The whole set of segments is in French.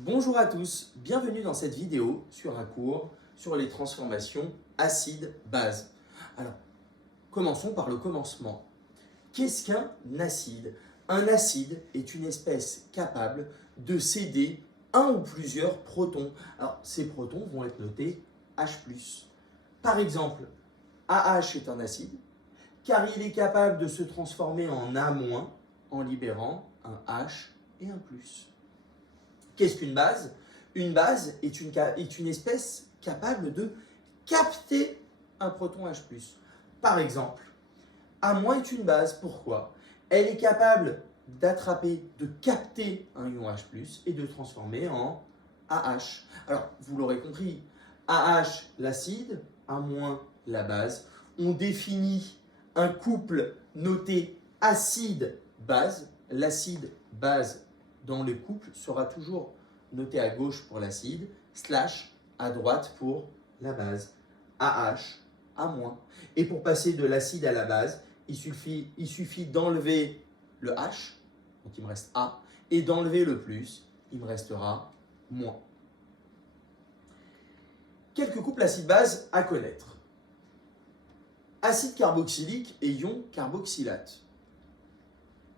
Bonjour à tous, bienvenue dans cette vidéo sur un cours sur les transformations acide-base. Alors, commençons par le commencement. Qu'est-ce qu'un acide? Un acide est une espèce capable de céder un ou plusieurs protons. Alors, ces protons vont être notés H+. Par exemple, AH est un acide car il est capable de se transformer en A- en libérant un H et un plus. Qu'est-ce qu'une base? Une base est une espèce capable de capter un proton H+. Par exemple, A- est une base. Pourquoi? Elle est capable d'attraper, de capter un ion H+, et de transformer en AH. Alors, vous l'aurez compris, AH l'acide, A- la base. On définit un couple noté acide-base. L'acide-base dans le couple sera toujours noté à gauche pour l'acide, slash à droite pour la base. AH, A-. Et pour passer de l'acide à la base, il suffit d'enlever le H, donc il me reste A, et d'enlever le plus, il me restera moins. Quelques couples acide-base à connaître. Acide carboxylique et ion carboxylate.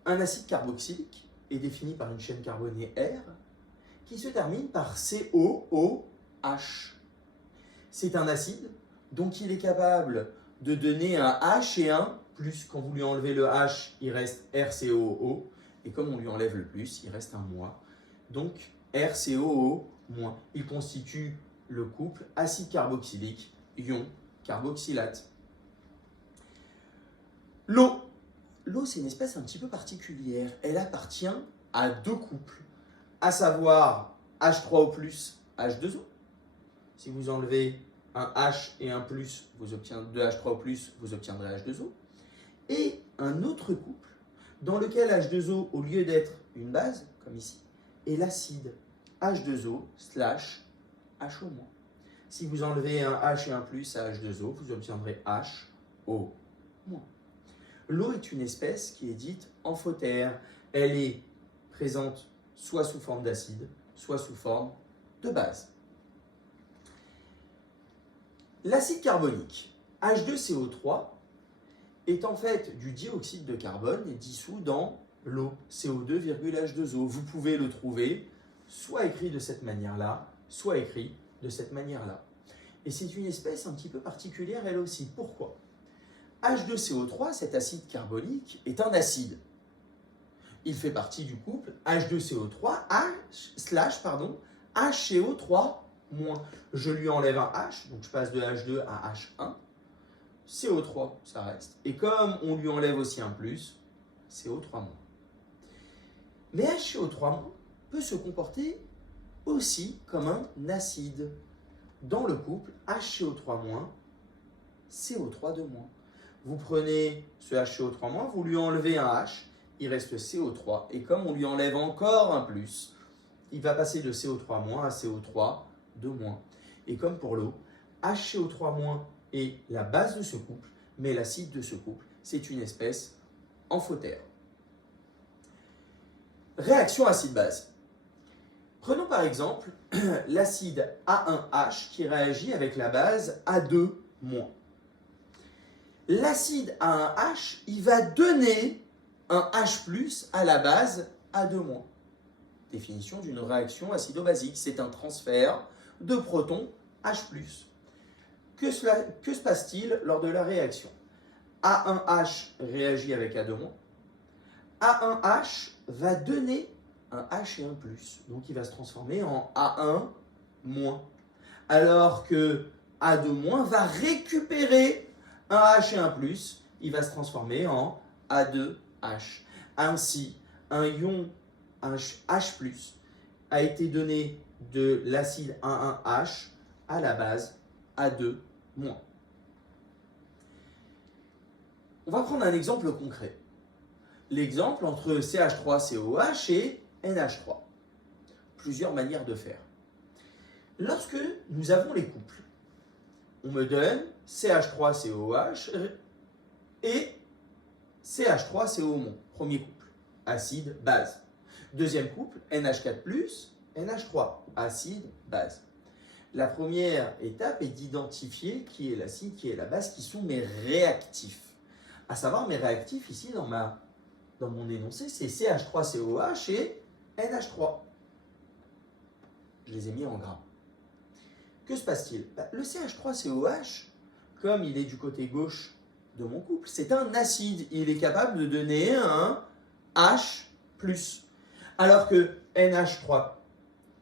Un acide carboxylique est défini par une chaîne carbonée R qui se termine par COOH. C'est un acide, donc il est capable de donner un H et un plus. Quand vous lui enlevez le H, il reste RCOO. Et comme on lui enlève le plus, il reste un moins. Donc RCOO-. Il constitue le couple acide carboxylique, ion carboxylate. L'eau. L'eau, c'est une espèce un petit peu particulière. Elle appartient à deux couples, à savoir H3O+, H2O. Si vous enlevez un H et un plus, vous obtiendrez 2H3O+, vous obtiendrez H2O. Et un autre couple dans lequel H2O, au lieu d'être une base, comme ici, est l'acide H2O slash HO-. Si vous enlevez un H et un plus à H2O, vous obtiendrez HO-. L'eau est une espèce qui est dite amphotère. Elle est présente soit sous forme d'acide, soit sous forme de base. L'acide carbonique, H2CO3, est en fait du dioxyde de carbone dissous dans l'eau, CO2,H2O. Vous pouvez le trouver soit écrit de cette manière-là, soit écrit de cette manière-là. Et c'est une espèce un petit peu particulière elle aussi. Pourquoi? H2CO3, cet acide carbonique, est un acide. Il fait partie du couple H2CO3 HCO3-. Je lui enlève un H, donc je passe de H2 à H1. CO3, ça reste. Et comme on lui enlève aussi un plus, CO3-. Mais HCO3- peut se comporter aussi comme un acide dans le couple HCO3-, CO3-. Vous prenez ce HCO3-, vous lui enlevez un H, il reste CO3, et comme on lui enlève encore un plus, il va passer de CO3- à CO3-. Et comme pour l'eau, HCO3- est la base de ce couple, mais l'acide de ce couple, c'est une espèce amphotère. Réaction acide-base. Prenons par exemple l'acide A1H qui réagit avec la base A2-. L'acide A1H, il va donner un H+ à la base A2-. Définition d'une réaction acido-basique, c'est un transfert de protons H+. Que se passe-t-il lors de la réaction? A1H réagit avec A2-. A1H va donner un H et un plus, donc il va se transformer en A1-. Alors que A2- va récupérer un H et un plus, il va se transformer en A2H. Ainsi, un ion H+ a été donné de l'acide A1H à la base A2-. On va prendre un exemple concret. L'exemple entre CH3COH et NH3. Plusieurs manières de faire. Lorsque nous avons les couples, on me donne CH3COH et CH3CO-. Premier couple, acide-base. Deuxième couple, NH4+, NH3, acide, base. La première étape est d'identifier qui est l'acide, qui est la base, qui sont mes réactifs. À savoir, mes réactifs ici dans mon énoncé, c'est CH3COH et NH3. Je les ai mis en gras. Que se passe-t-il? Le CH3COH, comme il est du côté gauche de mon couple, c'est un acide. Il est capable de donner un H+. Alors que NH3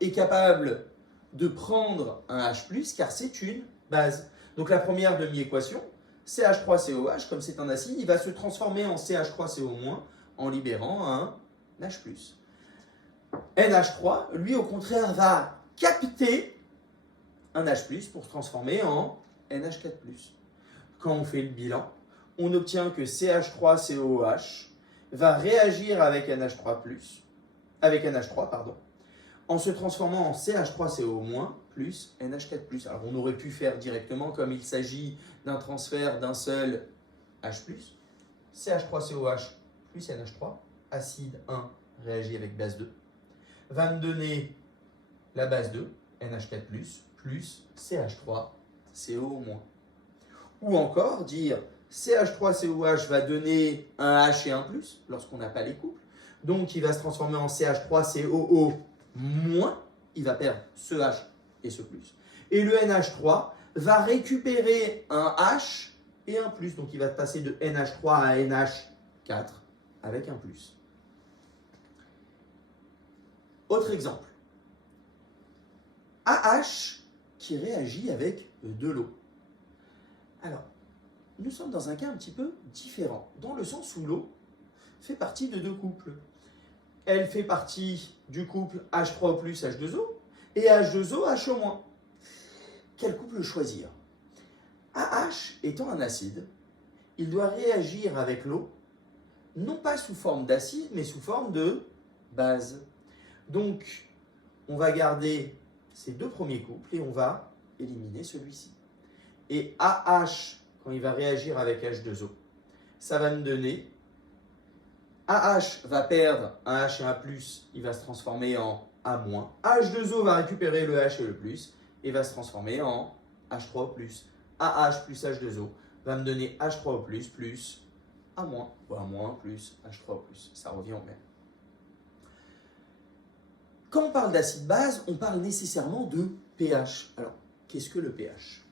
est capable de prendre un H+, car c'est une base. Donc la première demi-équation, CH3COH, comme c'est un acide, il va se transformer en CH3CO- en libérant un H+. NH3, lui, au contraire, va capter un H+, pour se transformer en NH4+. Quand on fait le bilan, on obtient que CH3COH va réagir avec NH3+, en se transformant en CH3CO- plus NH4+. Alors on aurait pu faire directement, comme il s'agit d'un transfert d'un seul H+, CH3COH plus NH3, acide 1 réagit avec base 2, va me donner la base 2, NH4+, plus CH3CO-. Ou encore dire CH3COH va donner un H et un plus lorsqu'on n'a pas les couples. Donc il va se transformer en CH3COO-, il va perdre ce H et ce plus. Et le NH3 va récupérer un H et un plus. Donc il va passer de NH3 à NH4 avec un plus. Autre exemple. AH qui réagit avec de l'eau. Alors, nous sommes dans un cas un petit peu différent, dans le sens où l'eau fait partie de deux couples. Elle fait partie du couple H3O+, H2O, et H2O, HO-. Quel couple choisir? AH étant un acide, il doit réagir avec l'eau, non pas sous forme d'acide, mais sous forme de base. Donc, on va garder ces deux premiers couples et on va éliminer celui-ci. Et AH, quand il va réagir avec H2O, ça va me donner AH va perdre un H et un plus, il va se transformer en A-. H2O va récupérer le H et le plus et va se transformer en H3O+. AH plus H2O va me donner H3O+, plus A- ou A- plus H3O+. Ça revient au même. Quand on parle d'acide base, on parle nécessairement de pH. Alors, qu'est-ce que le pH?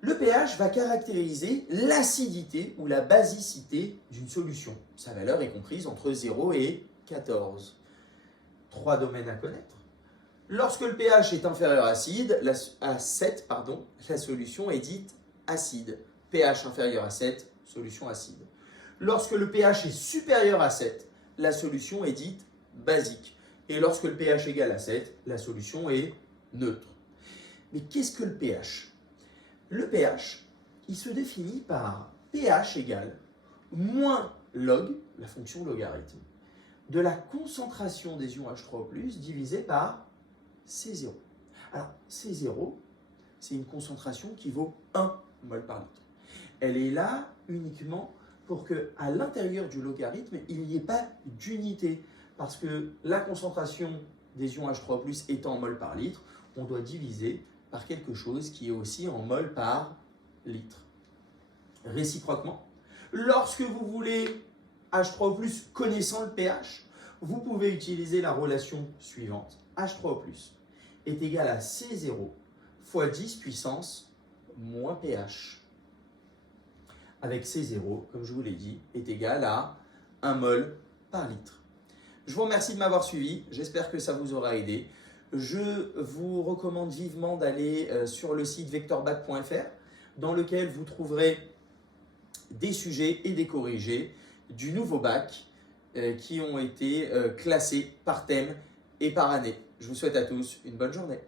Le pH va caractériser l'acidité ou la basicité d'une solution. Sa valeur est comprise entre 0 et 14. 3 domaines à connaître. Lorsque le pH est inférieur à 7, la solution est dite acide. pH inférieur à 7, solution acide. Lorsque le pH est supérieur à 7, la solution est dite basique. Et lorsque le pH égale à 7, la solution est neutre. Mais qu'est-ce que le pH? Le pH, il se définit par pH égale moins log, la fonction logarithme, de la concentration des ions H3O+, divisé par C0. Alors, C0, c'est une concentration qui vaut 1 mol par litre. Elle est là uniquement pour qu'à l'intérieur du logarithme, il n'y ait pas d'unité. Parce que la concentration des ions H3O+, étant en mol par litre, on doit diviser par quelque chose qui est aussi en mol par litre. Réciproquement, lorsque vous voulez H3O+, connaissant le pH, vous pouvez utiliser la relation suivante. H3O+, est égal à C0 fois 10 puissance moins pH. Avec C0, comme je vous l'ai dit, est égal à 1 mol par litre. Je vous remercie de m'avoir suivi, j'espère que ça vous aura aidé. Je vous recommande vivement d'aller sur le site vectorbac.fr dans lequel vous trouverez des sujets et des corrigés du nouveau bac qui ont été classés par thème et par année. Je vous souhaite à tous une bonne journée.